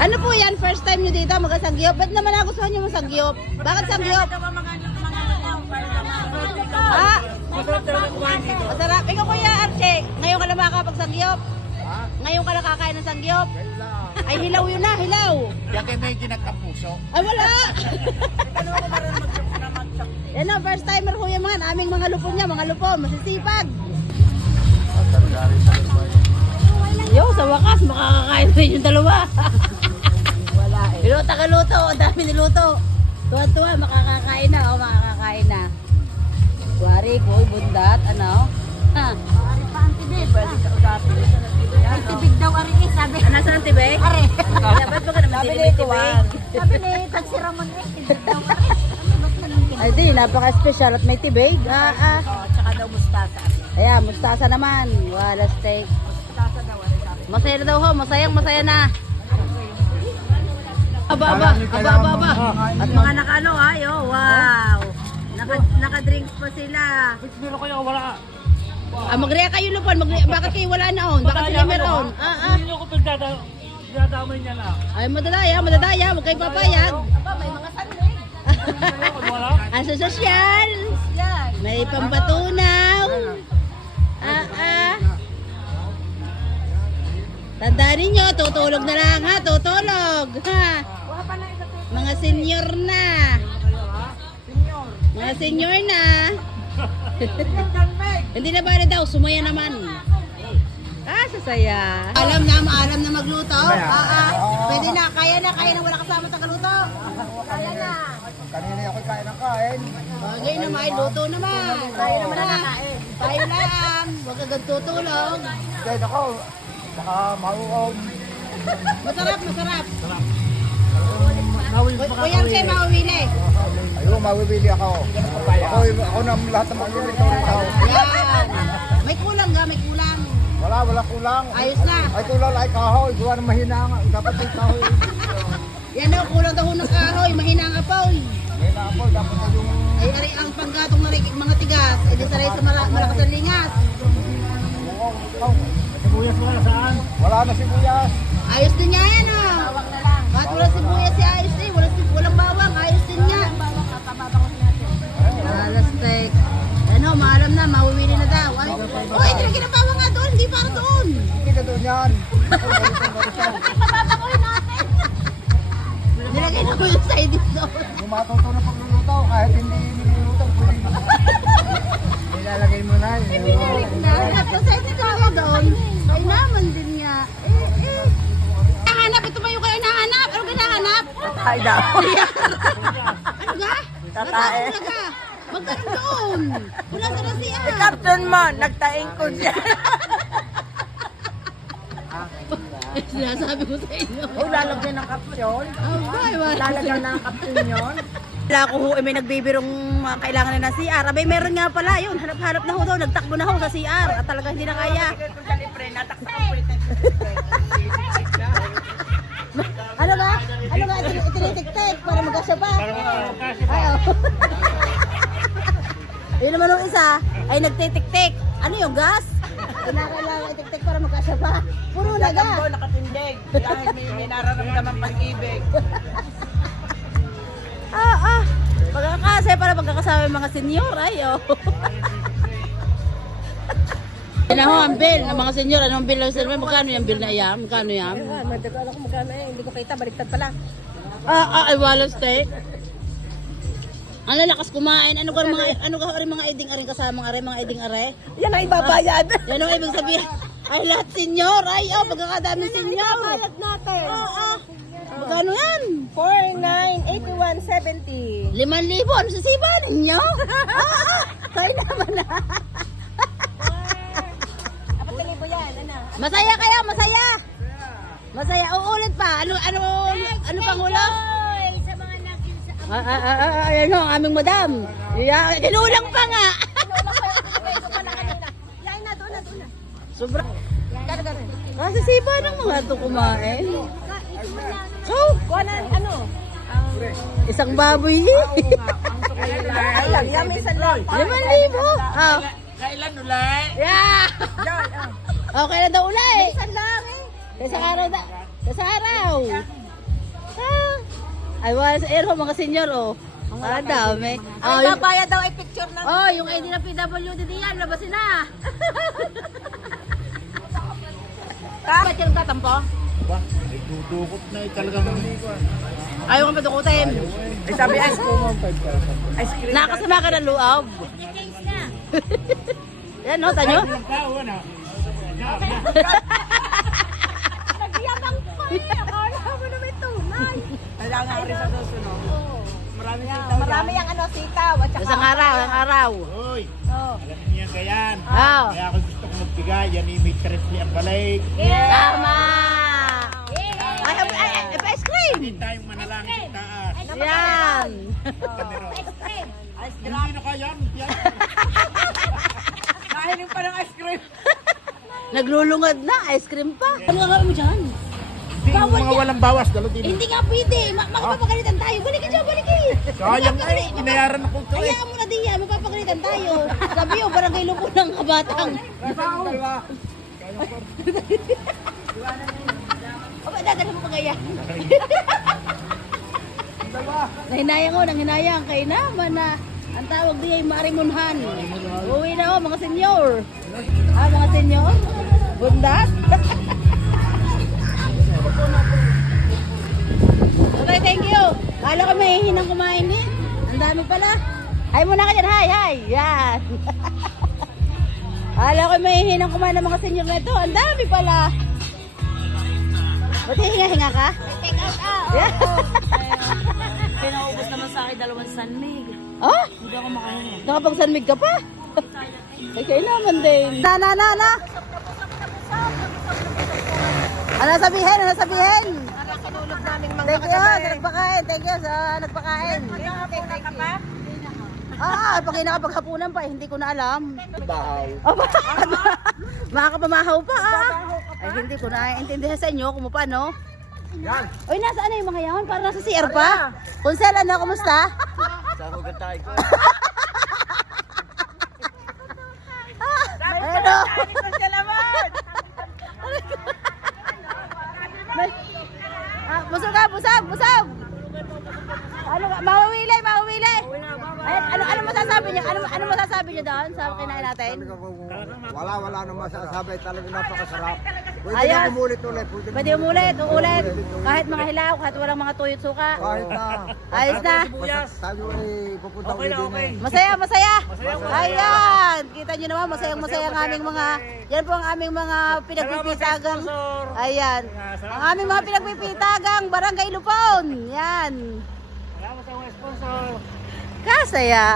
Ano po yan? First time nyo dito mag-sangyop? Ba't naman nagustuhan nyo mag-sangyop? Bakit sangyop? Ah, masarap. Ikaw Kuya Arche, ngayon ka lang makakapag-sangyop? Ngayon ka lang kakain ng sangyop? Ay, hilaw yun na, hilaw. Yan kayo may ginagkapuso. Ay, wala. Yan o, first timer Kuya man. Aming mga lupon niya, mga lupon, masisipag. Yo, sa wakas, makakakain na yung dalawa. Wala eh. Niluto ka luto, ang dami niluto. Tuwa-tuwa, makakakain na, makakakain na. Wari ko, bundat, ano? Ha? Ari pa ang tibig. Pwede ka usapi. Ang tibig daw ari eh, sabi. Nasaan ang tibig? Ari. Dapat ba ka naman Sabi tibig? ni Tuwan. Sabi ni Tagsi Ramon eh, tibig daw ari. Ay di, napaka-special at may tibig. Oo, tsaka daw mustasa. Ayan, mustasa naman. Wala steak. Mustasa daw ari sabi. Masaya na daw ho, masaya na. Aba. At mga nakano ay, oh, wow. Naka-drinks pa sila. Meron kayo, wala. Magriya kayo lupon, bakit kayo wala na on? Bakit sila meron? Hindi ko pinagdadamay niya na. Ay, madadaya, huwag kayo papayag. Aba, may mga sandwich. Wala? Asa sosyal, Yan. may pampatunaw. Tandaan ninyo, tutulog na lang ha, tutulog. Ha? Wala pa na ito. Mga senior na. Senyor. Mga senior na. Yan, Meg. Hindi na bala daw, sumaya naman. Sasaya. Alam na magluto. Pwede na, kaya na wala kasama sa kaluto. Kaya na. Kanina ako kain ng kain. Bagay naman, luto naman. Tayo naman na nakain. Tayo lang, huwag agad tutulog. Dahil ako, saka mauom. Masarap. Nawin Kuya Arche, mauwili. Ayun, mawibili ako. Ako na lahat ng mga nilito rito. Yan. May kulang. Wala kulang. Ayos na. Ay tulad ay kahoy, gawa ng mahina nga. Dapat ay kahoy. Yan daw, kulang daw ng kahoy, mahina nga po. Mahina ako, dapat ay yung... Ay, ari ang panggatong mga tigas. Ay, di saray sa malakas ang lingas. Sibuyas wala saan? Wala na sibuyas. Ayos din niya yan, oh. Tawag na lang. Kahit wala sibuyas si ayos din. Walang bawang, ayos din niya. Bawang kapababangos natin. Alas steak. Ano, maalam na, mawiwili na daw. Ay, oh, itinagin ang bawang nga doon, hindi para doon. Hindi ka doon yan. Pababangoy natin. Nilagay na ko yung side dish doon. Yung matuto na pagluluto, kahit hindi niluluto, pwede mo. Nilalagay mo na. Pinirik na. Hanap na side dish talaga doon. Ay naman din niya. Nahanap, ito ba yung kayo nahanap? Ano ka nahanap? Ay daw. Ano ga? Tatae. Ano ga? Magkaroon doon. Wala sa nasiya. Captain mo, nagtaing ko siya. Sinasabi ko sa inyo. Lalagyan ng kapsyon. Ay, wala. Lalagyan ng kapsyon yun. Wala ko ho, may nagbibirong kailangan na ng CR. Abay, meron nga pala yun. Hanap-hanap na ho daw. Nagtakbo na ho sa CR. At talaga hindi na kaya. Ano ba? Itinitik-tik para magkasya pa. Ay, oh. Yun naman yung isa ay nagtitik-tik. Ano yung gas? Kailangan itik-tik para magkasya pa. Puro laga. Nakatindig. Dahil may nararamdaman pag-ibig. Pagkakasaya para magkakasama yung mga senyor. Ay, oh. Yan ho, ang bill ng mga senyor. Anong bill ng senyor? Magkano yung bill na yan? Magkano yan? Madagala ko magkano eh. Hindi ko kita. Baliktad pala. Ay, wala steak. Ang lalakas kumain. Ano ka rin mga eding-aring kasama mga eding are? Yan ang ibabayad. Yan ang ibig sabihin. Ay, lahat senyor. Ay, oh, pagkakadami senyor. Ibabayad natin. Magkano yan? 4,981.70. 5,000. Ano sa siba ninyo? Kain naman na. Apat na libo yan. Ano? Masaya kaya, masaya. Masaya. Uulit pa. Ano pang hula? Sa mga naging sa Ayan o, ang aming madam. Kinulang pa nga. Yan na, doon na. Sobra. Kasi siba ng mga ito kumain. So, Kuha na, ano? isang baboy. Ay lang, yan may sanlang. 5,000. Kailan ulit? Yeah. Yan, Okay na daw ulit. sanlang eh. Kaysa araw. Ay, wala sa air mga senyor, oh. Ang dami. Oh, Ay, yung, babaya daw ay picture lang. oh, yung ID ng PWD diyan, labasin na. Ba't yung tatampo? Ba, may dudukot na talagang Ayaw kang padukutin. Ay, sabi ice cream. Nakasama ka ng luob. Change na. Yan, no, tanyo. Nagyabang pa eh. Akala mo na may tunay. Kailangan rin sa susunod. Marami Marami ang ano, sitaw. At saka Isang araw, ang araw. Hoy, Oh. alam niyo yan gayan. Oh. Kaya ako gusto kong magbigay. Yan yung may triple ang balik. Tama. Ay, ice cream. Hindi tayong manalangin sa taas. Yan. Ice cream. Hindi na kaya. Yan. Nahiling pa ng ice cream. Naglulungad na, ice cream pa. Ano nga mo dyan? Hindi, yung mga walang bawas. Dalo din. Hindi nga pwede. Magpapagalitan tayo. Balik ka dyan, balik ka. Sayang ay, inayaran ako ito eh. Hayaan mo na diyan, magpapagalitan tayo. Sabi yun, barangay lupo ng kabatang. Aba, dadali mo pa kaya. Nahinayang ko, nanghinayang. Kaya naman na. Ang tawag di ay marimunhan. Uwi na mga senyor. Mga senyor? Bundas? Okay, thank you. Kala ko may hinang kumain din. Ang dami pala. Hi muna ka dyan, hi. Yan. Kala ko may hinang kumain ng mga senyor na ito. Ang dami pala. Buti hinga-hinga ka? Take out ah. Yeah. Pinaubos naman sa akin 2 sanmig. Oh? Hindi ako makahinga. Nakapagsanmig ka pa? Ay, kayo naman din. Na. Ano sabihin? Nakakinulog namin mga Thank you, sa nagpakain. Thank you sa nagpakain. Take ka pa? Pag nakapaghapunan pa, hindi ko na alam. Bahaw. Oh, makakapamahaw pa Ay, hindi ko na intindihan sa inyo kung paano. Yan. Uy, nasaan na yung mga yan? Para nasa CR pa. Kunsel, ano, kumusta? Sa hugat tayo. Ano? Busog! Ano, mawawili! Ano masasabi niyo? Ano masasabi niyo doon sa kinain natin? Wala nang masasabi. Talagang napakasarap. Pwede Ayan. na umulit ulit. Pwede umulit. Kahit mga hilaw, kahit walang mga tuyot suka. Kahit na. Ayos na. Tayo ay pupunta ulit din eh. Masaya. Ayan. Kita nyo naman, masaya ang aming mga, yan po ang aming mga pinagpipitagang, ayan. Ang aming mga pinagpipitagang Barangay Lupon. Yan. Salamat sa mga sponsor. Kasaya.